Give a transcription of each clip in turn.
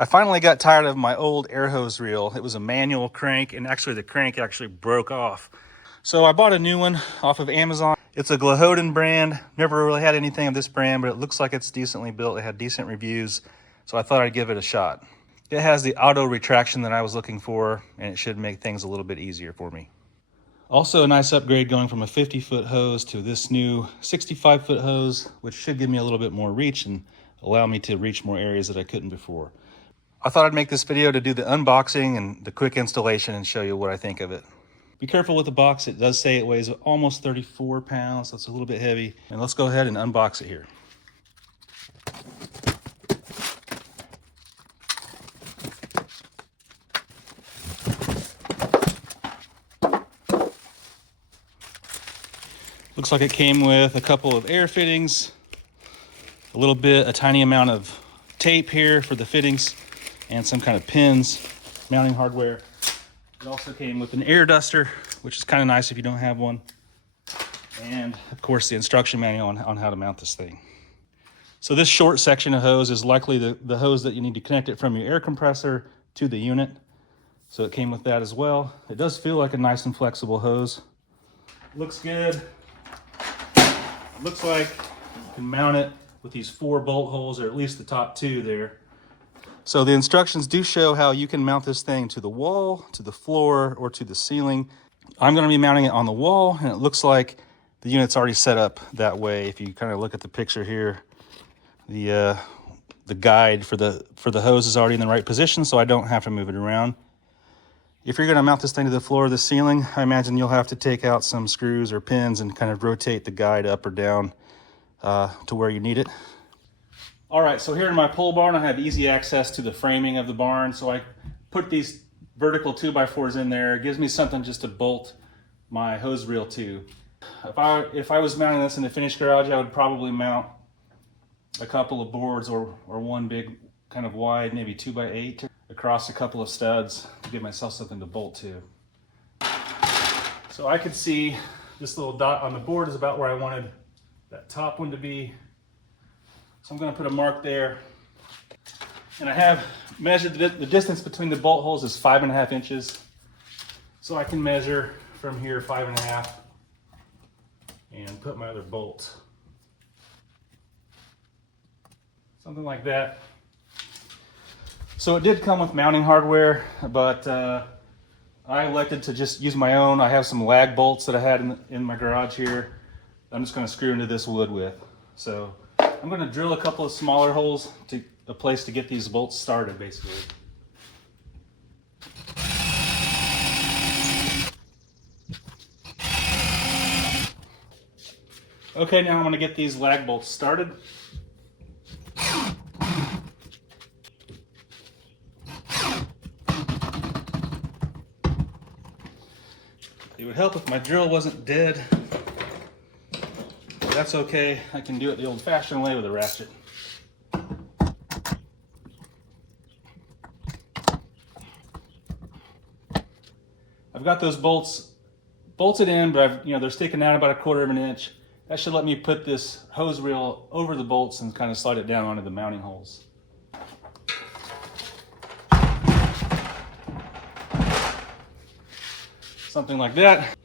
I finally got tired of my old air hose reel. It was a manual crank, and actually the crank actually broke off. So I bought a new one off of Amazon. It's a Glahoden brand. Never really had anything of this brand, but it looks like it's decently built. It had decent reviews, so I thought I'd give it a shot. It has the auto retraction that I was looking for, and it should make things a little bit easier for me. Also a nice upgrade going from a 50-foot hose to this new 65-foot hose, which should give me a little bit more reach and allow me to reach more areas that I couldn't before. I thought I'd make this video to do the unboxing and the quick installation and show you what I think of it. Be careful with the box. It does say it weighs almost 34 pounds, so it's a little bit heavy. And let's go ahead and unbox it here. Looks like it came with a couple of air fittings, a tiny amount of tape here for the fittings, and some kind of pins, mounting hardware. It also came with an air duster, which is kind of nice if you don't have one. And of course the instruction manual on how to mount this thing. So this short section of hose is likely the hose that you need to connect it from your air compressor to the unit. So it came with that as well. It does feel like a nice and flexible hose. Looks good. It looks like you can mount it with these 4 bolt holes, or at least the top 2 there. So the instructions do show how you can mount this thing to the wall, to the floor, or to the ceiling. I'm going to be mounting it on the wall, and it looks like the unit's already set up that way. If you kind of look at the picture here, the guide for the hose is already in the right position, so I don't have to move it around. If you're going to mount this thing to the floor or the ceiling, I imagine you'll have to take out some screws or pins and kind of rotate the guide up or down to where you need it. All right, so here in my pole barn, I have easy access to the framing of the barn. So I put these vertical 2x4s in there. It gives me something just to bolt my hose reel to. If I was mounting this in the finished garage, I would probably mount a couple of boards or one big kind of wide, maybe 2x8 across a couple of studs to give myself something to bolt to. So I could see this little dot on the board is about where I wanted that top one to be. So I'm going to put a mark there, and I have measured the distance between the bolt holes is 5.5 inches. So I can measure from here 5.5 and put my other bolt. Something like that. So it did come with mounting hardware, but I elected to just use my own. I have some lag bolts that I had in my garage here. I'm just going to screw into this wood with. So I'm going to drill a couple of smaller holes to a place to get these bolts started, basically. Okay, now I'm going to get these lag bolts started. It would help if my drill wasn't dead. That's okay. I can do it the old-fashioned way with a ratchet. I've got those bolts bolted in, but they're sticking out about 1/4 of an inch. That should let me put this hose reel over the bolts and kind of slide it down onto the mounting holes. Something like that.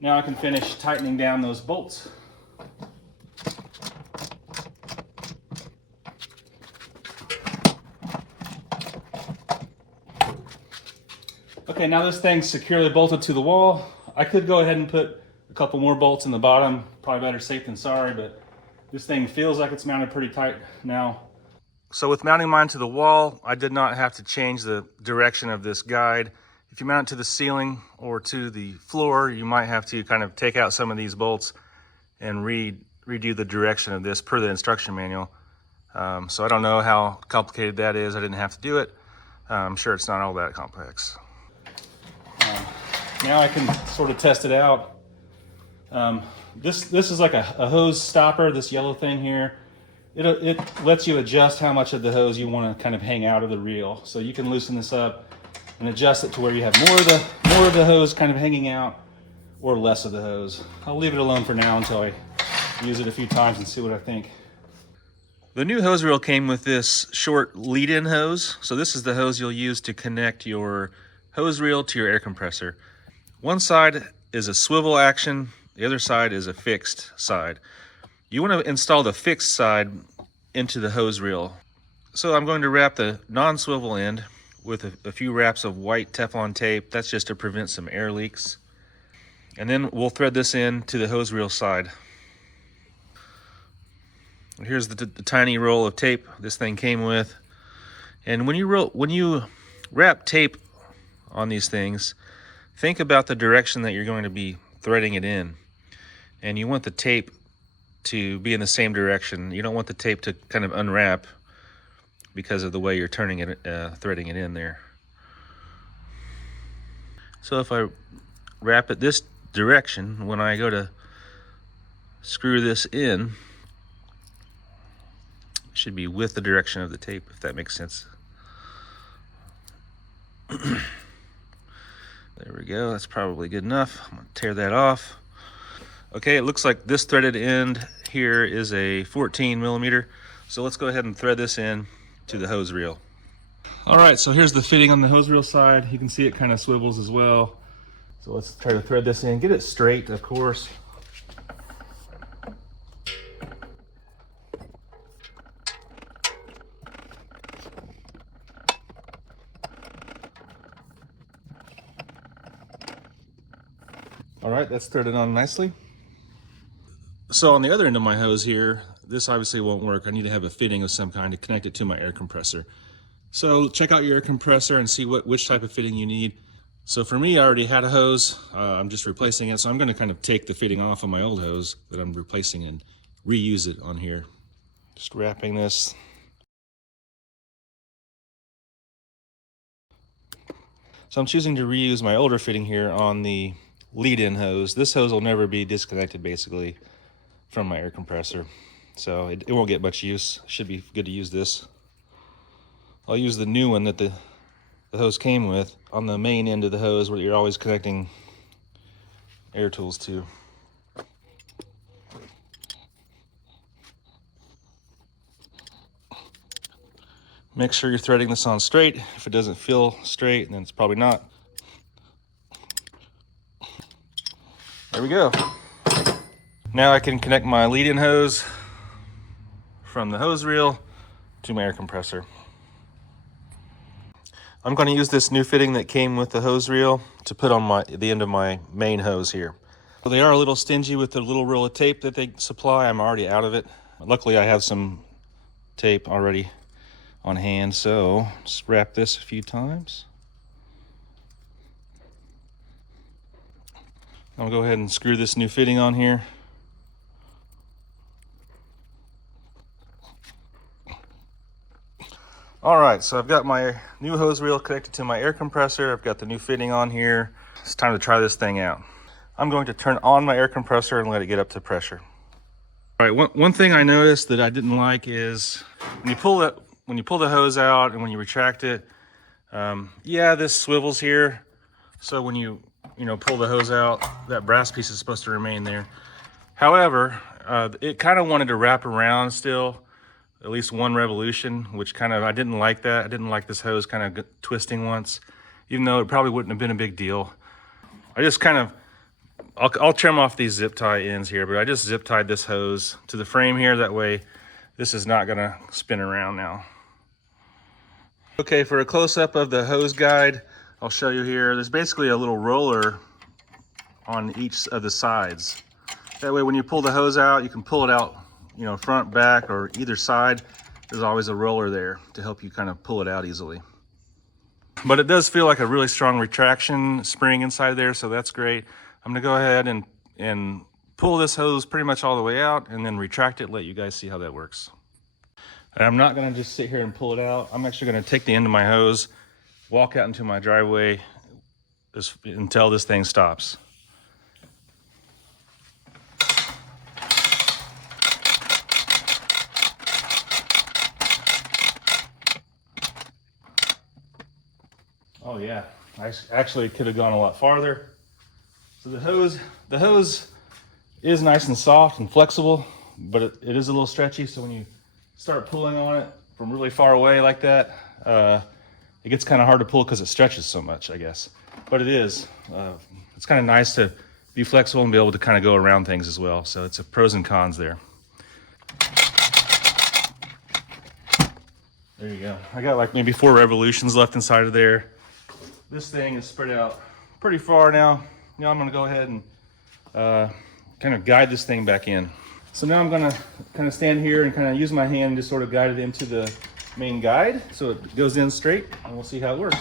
Now I can finish tightening down those bolts. Okay, now this thing's securely bolted to the wall. I could go ahead and put a couple more bolts in the bottom. Probably better safe than sorry, but this thing feels like it's mounted pretty tight now. So with mounting mine to the wall, I did not have to change the direction of this guide. If you mount it to the ceiling or to the floor, you might have to kind of take out some of these bolts and redo the direction of this per the instruction manual. So I don't know how complicated that is. I didn't have to do it. I'm sure it's not all that complex. Now I can sort of test it out. This is like a hose stopper, this yellow thing here. It lets you adjust how much of the hose you want to kind of hang out of the reel. So you can loosen this up and adjust it to where you have more of the hose kind of hanging out or less of the hose. I'll leave it alone for now until I use it a few times and see what I think. The new hose reel came with this short lead-in hose. So this is the hose you'll use to connect your hose reel to your air compressor. One side is a swivel action, the other side is a fixed side. You want to install the fixed side into the hose reel. So I'm going to wrap the non-swivel end with a few wraps of white Teflon tape. That's just to prevent some air leaks. And then we'll thread this in to the hose reel side. Here's the tiny roll of tape this thing came with. And when you wrap tape on these things, think about the direction that you're going to be threading it in. And you want the tape to be in the same direction. You don't want the tape to kind of unwrap because of the way you're turning it, threading it in there. So if I wrap it this direction, when I go to screw this in, should be with the direction of the tape, if that makes sense. There we go, that's probably good enough. I'm gonna tear that off. Okay, it looks like this threaded end here is a 14 millimeter. So let's go ahead and thread this in to the hose reel. All right, so here's the fitting on the hose reel side. You can see it kind of swivels as well. So let's try to thread this in, get it straight, of course. All right, that's threaded on nicely. So on the other end of my hose here, this obviously won't work. I need to have a fitting of some kind to connect it to my air compressor. So check out your air compressor and see which type of fitting you need. So for me, I already had a hose. I'm just replacing it. So I'm going to kind of take the fitting off of my old hose that I'm replacing and reuse it on here. Just wrapping this. So I'm choosing to reuse my older fitting here on the lead-in hose. This hose will never be disconnected basically from my air compressor, so it won't get much use. Should be good to use this. I'll use the new one that the hose came with on the main end of the hose where you're always connecting air tools to. Make sure you're threading this on straight. If it doesn't feel straight, then it's probably not. There we go. Now I can connect my lead-in hose from the hose reel to my air compressor. I'm going to use this new fitting that came with the hose reel to put on the end of my main hose here. So they are a little stingy with the little roll of tape that they supply. I'm already out of it. Luckily I have some tape already on hand, so just wrap this a few times. I'll go ahead and screw this new fitting on here. All right, so I've got my new hose reel connected to my air compressor. I've got the new fitting on here. It's time to try this thing out. I'm going to turn on my air compressor and let it get up to pressure. All right, one thing I noticed that I didn't like is when you pull the hose out and when you retract it, yeah, this swivels here. So when you pull the hose out, that brass piece is supposed to remain there. However, it kind of wanted to wrap around still, at least one revolution, which I didn't like that. I didn't like this hose kind of twisting once, even though it probably wouldn't have been a big deal. I just I'll trim off these zip tie ends here, but I just zip tied this hose to the frame here. That way this is not gonna spin around now. Okay, for a close-up of the hose guide, I'll show you here. There's basically a little roller on each of the sides. That way when you pull the hose out, you can pull it out, front, back, or either side. There's always a roller there to help you kind of pull it out easily. But it does feel like a really strong retraction spring inside there, so that's great. I'm gonna go ahead and pull this hose pretty much all the way out and then retract it, let you guys see how that works. And I'm not gonna just sit here and pull it out. I'm actually gonna take the end of my hose, walk out into my driveway until this thing stops. Oh yeah, I actually could have gone a lot farther. So the hose is nice and soft and flexible, but it is a little stretchy. So when you start pulling on it from really far away like that, it gets kind of hard to pull because it stretches so much, I guess. But it is. It's kind of nice to be flexible and be able to kind of go around things as well. So it's a pros and cons there. There you go. I got like maybe 4 revolutions left inside of there. This thing is spread out pretty far now. Now I'm gonna go ahead and kind of guide this thing back in. So now I'm gonna kind of stand here and kind of use my hand and just sort of guide it into the main guide so it goes in straight, and we'll see how it works.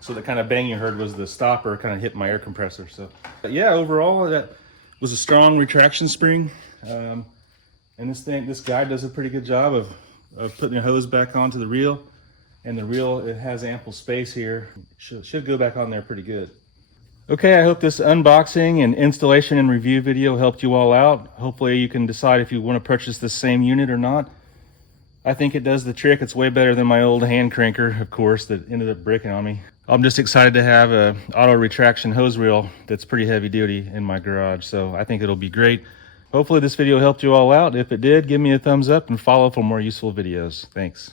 So the kind of bang you heard was the stopper kind of hit my air compressor. So yeah, overall that was a strong retraction spring. And this guide does a pretty good job of putting the hose back onto the reel. And the reel, it has ample space here. Should go back on there pretty good. Okay, I hope this unboxing and installation and review video helped you all out. Hopefully you can decide if you want to purchase the same unit or not. I think it does the trick. It's way better than my old hand cranker, of course, that ended up breaking on me. I'm just excited to have a auto retraction hose reel that's pretty heavy duty in my garage, so I think it'll be great. Hopefully this video helped you all out. If it did, give me a thumbs up and follow for more useful videos. Thanks.